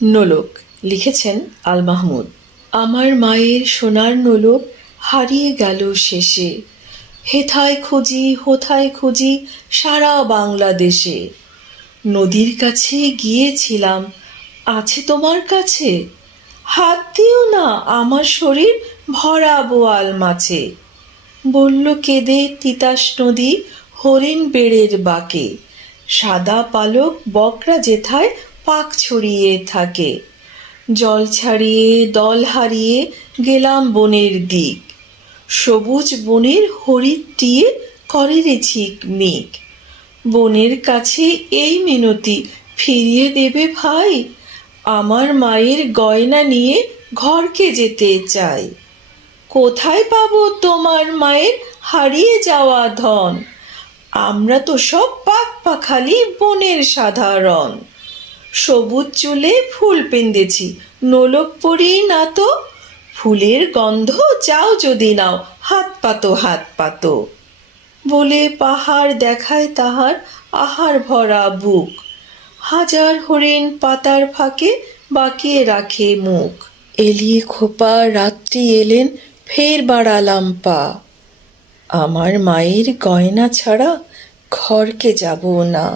নোলক লিখেছেন আল মাহমুদ। আমার মায়ের সোনার নোলক হারিয়ে গেল শেষে, হেথায় খুঁজি হোথায় খুঁজি সারা বাংলাদেশে। নদীর কাছে গিয়েছিলাম, আছে তোমার কাছে? হাত দিও না, আমার শরীর ভরা বোয়াল মাছে। বলল কেঁদে তিতাস নদী হরিণ বেড়ের বাঁকে, সাদা পালক বকরা যেথায় পাক ছড়িয়ে থাকে। জল ছাড়িয়ে দল হারিয়ে গেলাম বনের দিক, সবুজ বনের হরিৎ টিয়ে করে রে ঝিকমিক। বনের কাছে এই মিনতি, ফিরিয়ে দেবে ভাই, আমার মায়ের গয়না নিয়ে ঘরকে যেতে চাই। কোথায় পাবো তোমার মায়ের হারিয়ে যাওয়া ধন, আমরা তো সব পাক পাখালি বনের সাধারণ। সবুজ চুলে ফুল পেন্দেছি, নোলক পরি না তো, ফুলের গন্ধ যাও যদি নাও, হাত পাতো হাত পাতো। বলে পাহাড় দেখায় তাহার আহার ভরা বুক, হাজার হরিণ পাতার ফাঁকে বাঁকিয়ে রাখে মুখ। এলিয়ে খোপা রাত্রি এলেন, ফের বাড়ালাম পা, আমার মায়ের গয়না ছাড়া ঘরকে যাব না।